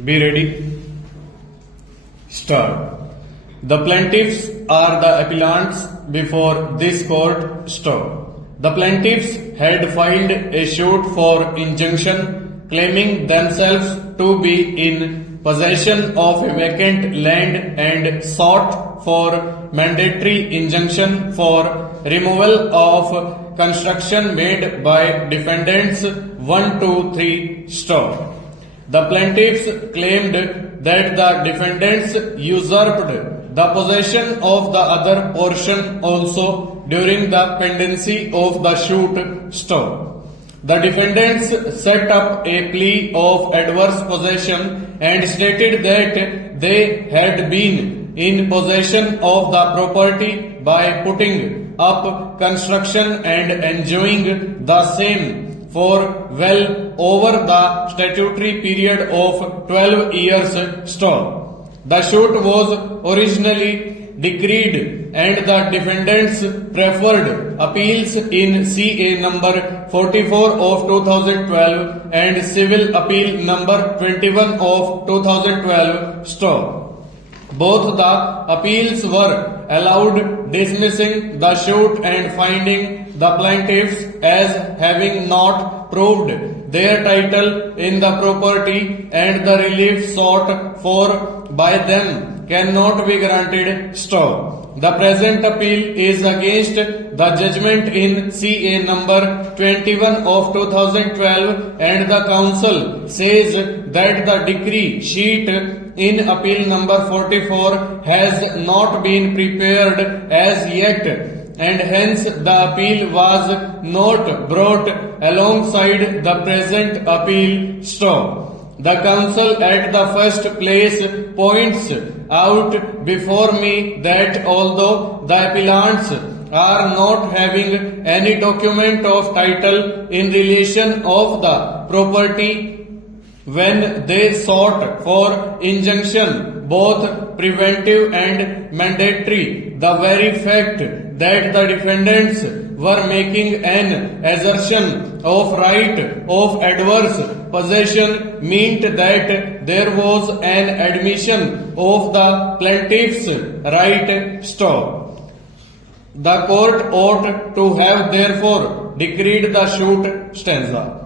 Be ready. Start. The plaintiffs are the appellants before this court. Stop. The plaintiffs had filed a suit for injunction claiming themselves to be in possession of a vacant land and sought for mandatory injunction for removal of construction made by defendants 1, 2, 3. Stop. The plaintiffs claimed that the defendants usurped the possession of the other portion also during the pendency of the suit. Stop. The defendants set up a plea of adverse possession and stated that they had been in possession of the property by putting up construction and enjoying the same for well over the statutory period of 12 years. Stop. The suit was originally decreed and the defendants preferred appeals in CA number 44 of 2012 and civil appeal number 21 of 2012. Stop. Both the appeals were allowed, dismissing the suit and finding the plaintiffs as having not proved their title in the property and the relief sought for by them cannot be granted. Stop. The present appeal is against the judgment in CA number 21 of 2012 and the counsel says that the decree sheet in appeal number 44 has not been prepared as yet and hence the appeal was not brought alongside the present appeal. Stop. The counsel at the first place points out before me that although the appellants are not having any document of title in relation of the property when they sought for injunction, both preventive and mandatory, the very fact that the defendants were making an assertion of right of adverse possession meant that there was an admission of the plaintiff's right. Stop. The court ought to have therefore decreed the suit. Stanza.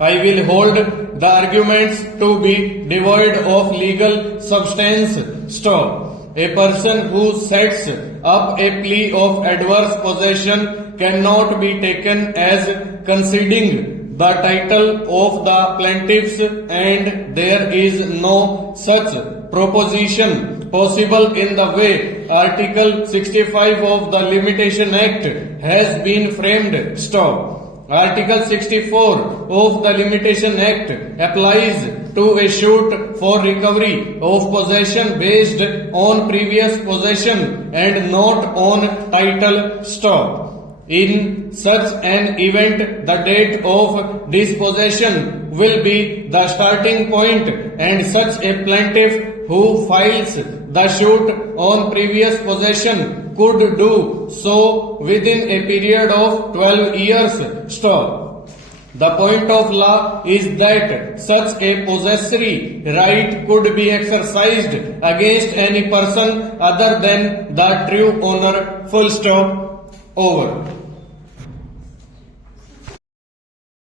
I will hold the arguments to be devoid of legal substance. Stop. A person who sets up a plea of adverse possession cannot be taken as conceding the title of the plaintiffs and there is no such proposition possible in the way Article 65 of the Limitation Act has been framed. Stop. Article 64 of the Limitation Act applies to a suit for recovery of possession based on previous possession and not on title. Stop. In such an event, the date of dispossession will be the starting point and such a plaintiff who files the suit on previous possession could do so within a period of 12 years. Stop. The point of law is that such a possessory right could be exercised against any person other than the true owner. Full stop. Over.